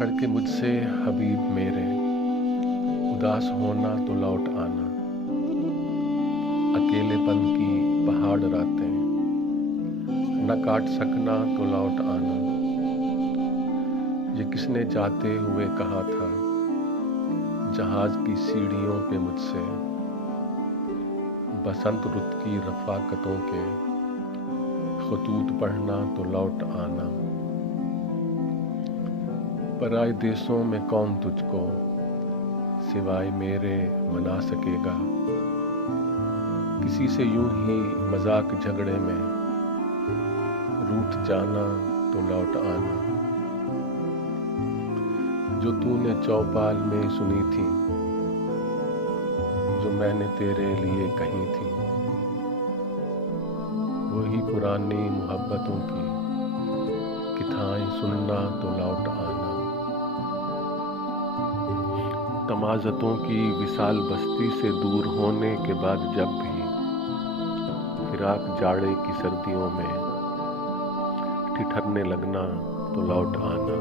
बिछड़ के मुझसे हबीब मेरे, उदास होना तो लौट आना। अकेलेपन की पहाड़ रातें, न काट सकना तो लौट आना। ये किसने जाते हुए कहा था, जहाज की सीढ़ियों पे मुझसे, बसंत रुत की रफाकतों के खतूत पढ़ना तो लौट आना। पराए देशों में कौन तुझको सिवाय मेरे मना सकेगा। किसी से यूं ही मजाक झगड़े में रूठ जाना तो लौट आना। जो तूने चौपाल में सुनी थी, जो मैंने तेरे लिए कही थी, वही पुरानी मोहब्बतों की किताएं सुनना तो लौट आना। तमाज़तों की विशाल बस्ती से दूर होने के बाद जब भी फिराक जाड़े की सर्दियों में ठिठरने लगना तो लौट आना।